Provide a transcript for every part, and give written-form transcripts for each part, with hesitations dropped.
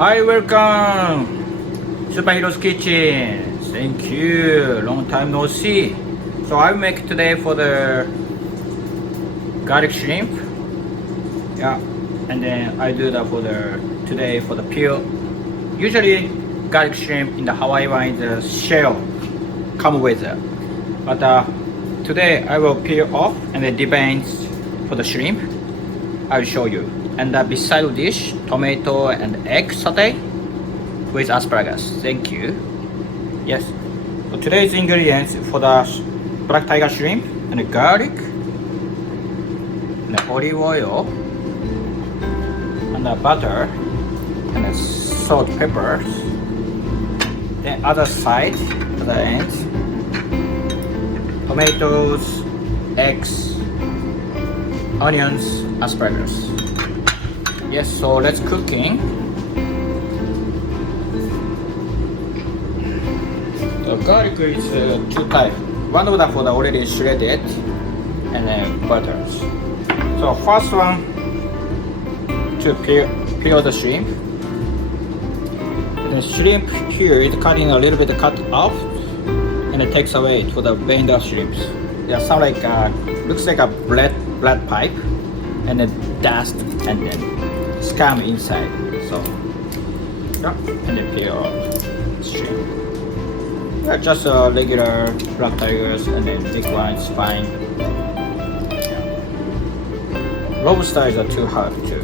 Hi, welcome! Superhero's Kitchen. Thank you. Long time no see. So I make today for the garlic shrimp. Yeah, and then I do that for the today for the peel. Usually garlic shrimp in the Hawaii one is a shell come with it. But today I will peel off and then devein for the shrimp. I'll show you. And beside of dish, tomato and egg saute with asparagus. Thank you. Yes. So today's ingredients for the black tiger shrimp and the garlic and the olive oil and the butter and the salt, peppers. Then other side, other end, tomatoes, eggs, onions, asparagus. Yes, so let's cooking. The garlic is two types. One of them for the already shredded and then butters. So first one to peel the shrimp. And the shrimp here is cutting a little bit cut off and it takes away to the veined shrimps. They are some like looks like a blood pipe and then dust and then scum inside. So yeah, and then peel shrimp. Yeah, just regular black tigers and then big ones fine. Yeah. Lobsters are too hard to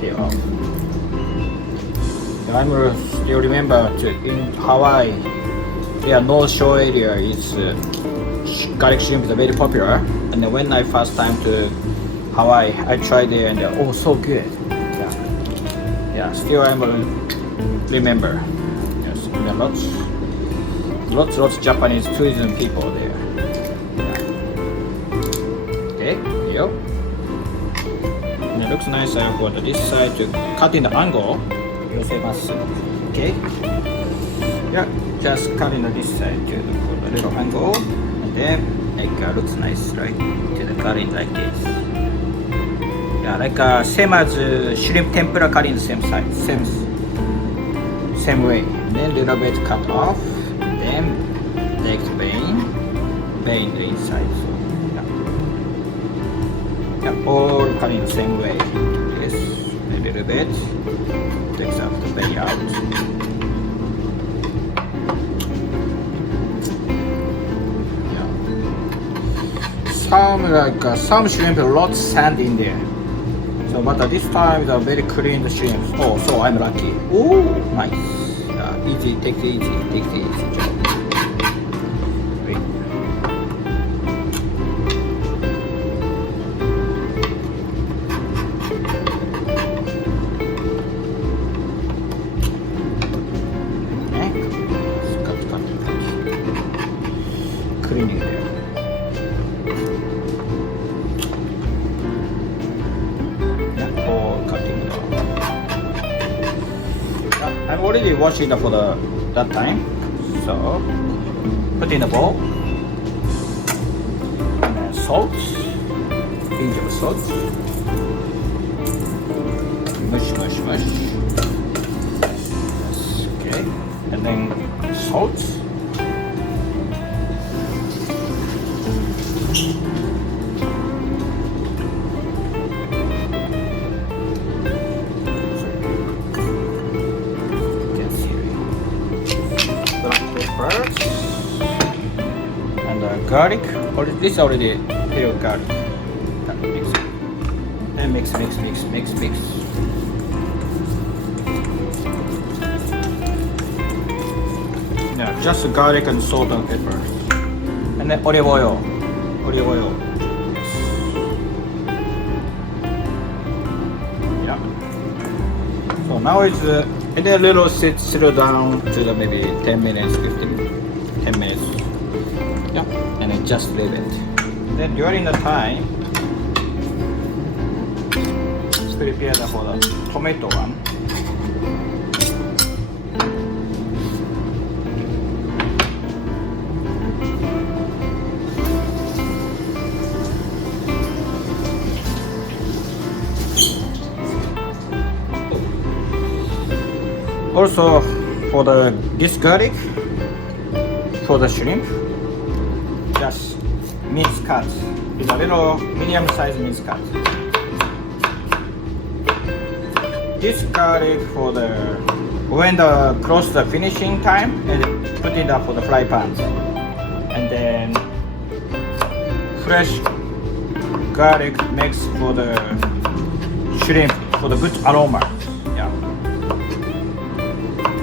peel off. I still remember in Hawaii, yeah, North Shore area is garlic shrimp is very popular. And then when I first time to Hawaii, I tried it and oh, so good. Yeah, still I remember. Yes, there are lots Japanese tourism people there. Yeah. Okay, here. And it looks nice. I got this side to cut in the angle. Okay. Yeah, just cut in this side to the little angle, and then like looks nice, right? To the cutting like this. Yeah, like same as shrimp tempura curry in the same size, same way. And then little bit cut off, and then next vein the inside. So yeah, all cut in the same way. Yes, a little bit takes out the vein out. Some shrimp, a lot of sand in there. So, but this time the very clean shrimp. Oh, so I'm lucky. Oh, nice. Easy, takes it easy job. Wait. Okay. Cut. Cleaning there. I'm already washing it for that time, so put in the bowl and then salt, pinch of salt, mush. Yes, okay, and then salt. And garlic, this already peeled garlic. Mix it. And mix. Yeah, just garlic and salt and pepper. And then olive oil. Yes. Yeah. So now it's and then a little settle down to the maybe 10 minutes, 10 minutes. Yeah, and then just leave it. Then during the time, prepare for the tomato one. Also, for this garlic, for the shrimp, just mince cut. It's a little medium-sized mince cut. This garlic for when close the finishing time, and put it up for the fry pan, and then fresh garlic mix for the shrimp for the good aroma. Yeah.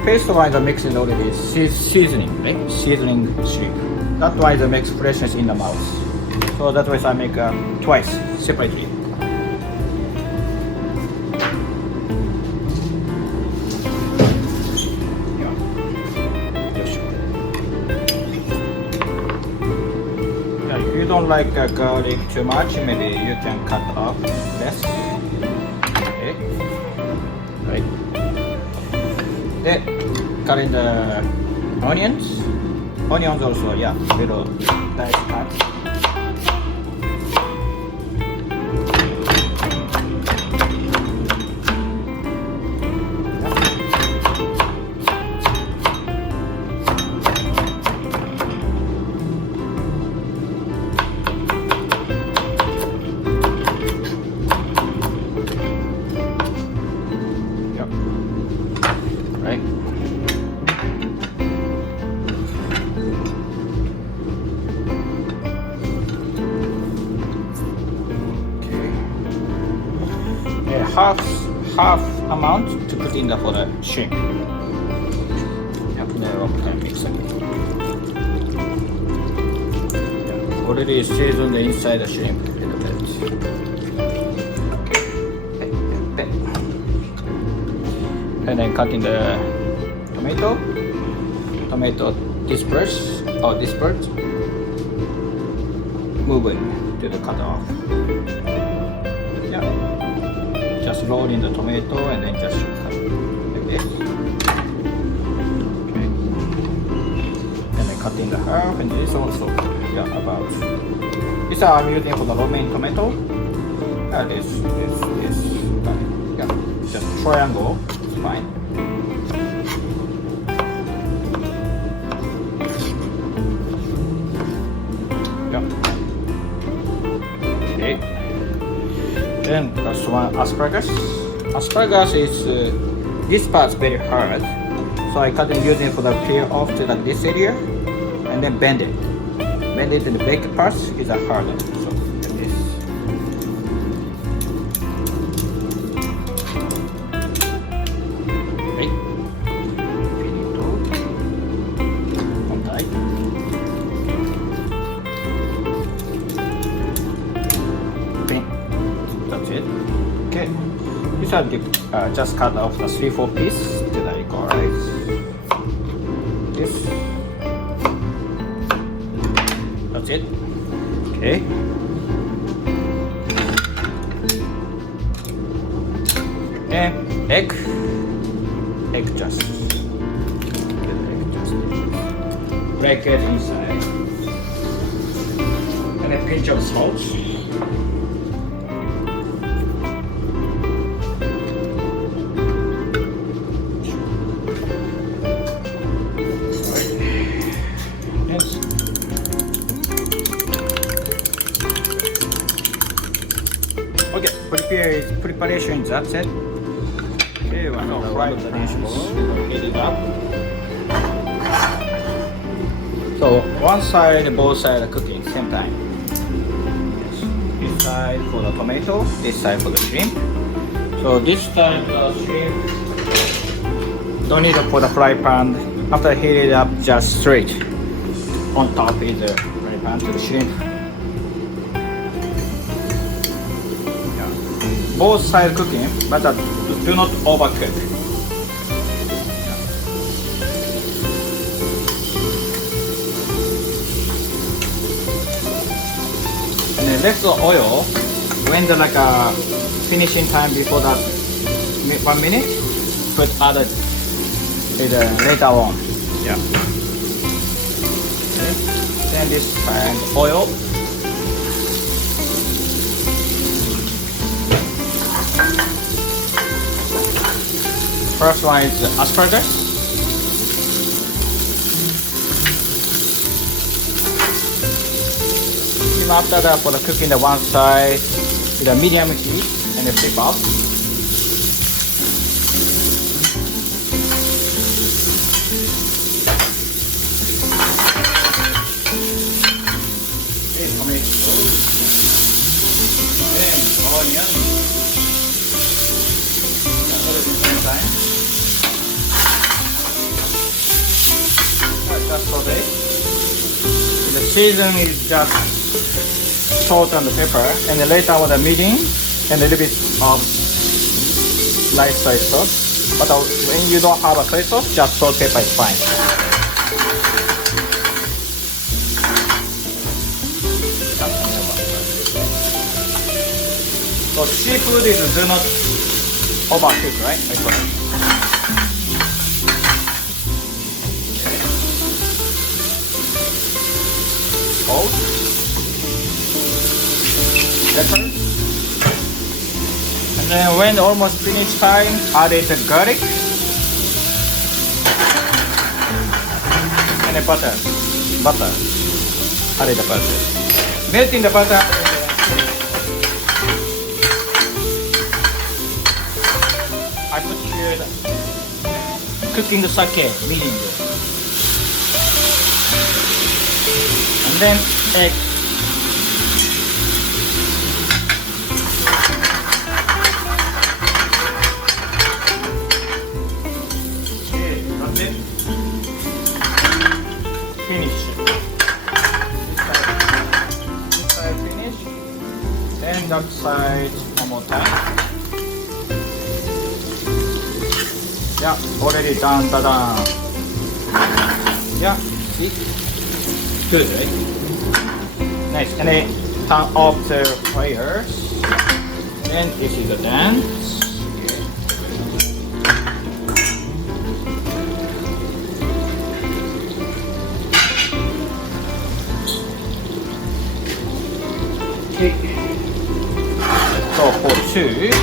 Paste-wise, I'm mixing already seasoning, right? Seasoning shrimp. That's why it makes freshness in the mouth. So that's why I make twice separately. If you don't like garlic too much, maybe you can cut off less. Okay. Right. Then cut in the onions. Onions also, yeah, little dice cut. Half amount to put in for the shrimp. Mix it. Already seasoned inside the shrimp a little bit. Okay. And then cut in the tomato disperse. Move it to the cut off. Just roll in the tomato and then just cut like this. Okay. And then cut in the half, and this also, about. This I'm using for the romaine tomato. This. Just triangle, it's fine. Okay. Then that's one asparagus. Asparagus is this part's very hard, so I cut it using for the peel off to this area, and then bend it. And the baked parts is harder. So like this. Okay. That's it. Okay. These are just cut off the 3-4 piece till I go right. This. That's it. Okay. And egg just break it inside, and a pinch of salt. Okay, preparation, that's it. Okay, one of the dishes. Heat it up. So one side, both sides are cooking same time. Yes. This side for the tomato, this side for the shrimp. So this time the shrimp don't need it for the fry pan. After heat it up, just straight on top is the fry pan to the shrimp. Both sides cooking, but do not overcook. And then left the oil when the finishing time before that 1 minute. Put other later on. Yeah. Okay. Then this pan oil. First one is asparagus. After that, for the cooking the one side with a medium heat and the flip up. Okay, tomato and onion. Put it at the same time. Just saute. The season is just salt and pepper, and then later with the mirin and a little bit of light soy sauce. But when you don't have a soy sauce, just salt, pepper is fine. So seafood is do not overcook, right? Salt. Pepper. And then when almost finish time, add it the garlic and the butter. Add it the butter. Melt in the butter. I put here the cooking the sake, mirin. And then egg. Finish. This side finish. Then that side one more time. Yeah, already done. Ta-da. Yeah, see? Good, right? Nice. And then turn off the fires. And this is the dance. So for two, yes.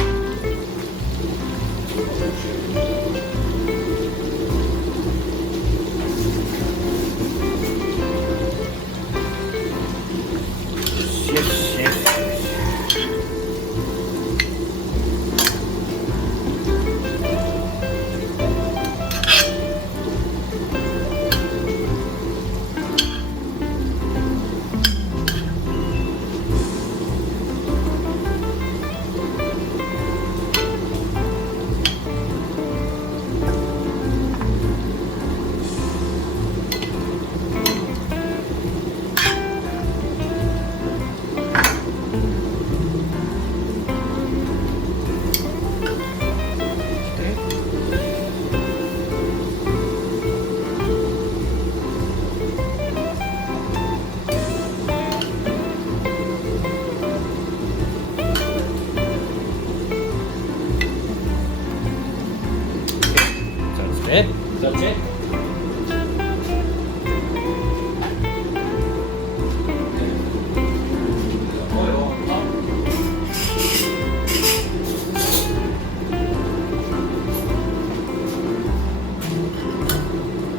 That's it.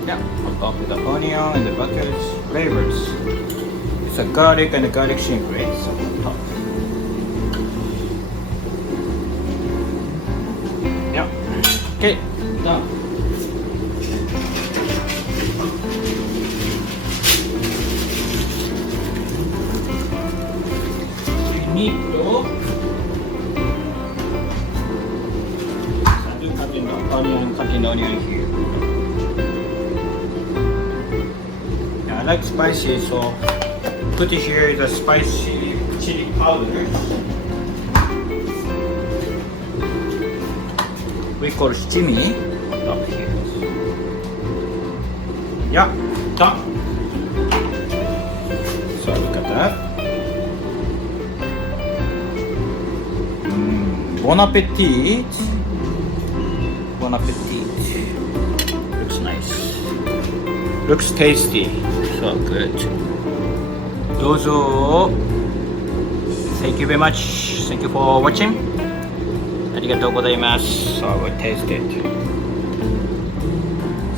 Yeah, on top with the onion and the butter flavors. It's a garlic and a garlic shrimp, right? So on top. Yeah. Okay, done. Need to cutting the onion here. Yeah, I like spicy, so put it here the spicy chili powder. We call shimi up here. Yeah, done. So look at that. Bon appetit. Bon appetit. Looks nice. Looks tasty. So good. Dozo. Thank you very much. Thank you for watching. ありがとうございます。So I will taste it.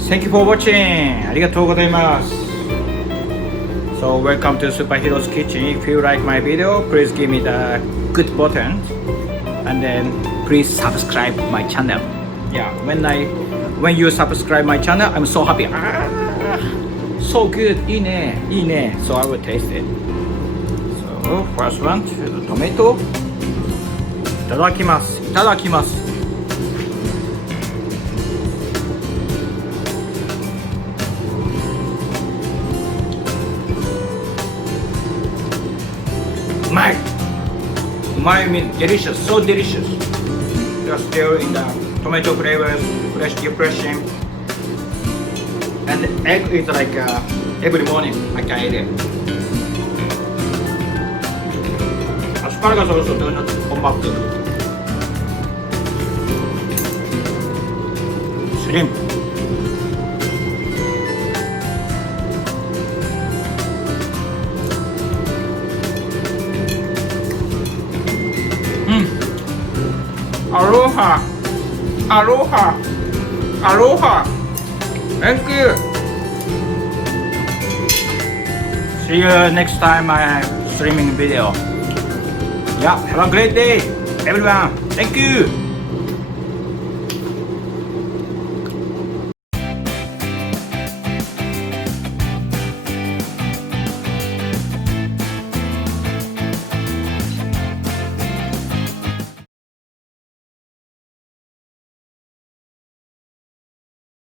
Thank you for watching. ありがとうございます。So welcome to Superhero's Kitchen. If you like my video, please give me the good button, and then please subscribe my channel. Yeah, when you subscribe my channel, I'm so happy. So good. いいね、いいね。So I will taste it. So first one, tomato. いただきます。いただきます。うまい。うまい means delicious, so delicious. Just still in the tomato flavors, fresh shrimp, and the egg is like every morning I can eat it. アスパラガス also do not come back to shrimp. Aloha, aloha, aloha. Thank you. See you next time I streaming video. Yeah, have a great day, everyone. Thank you.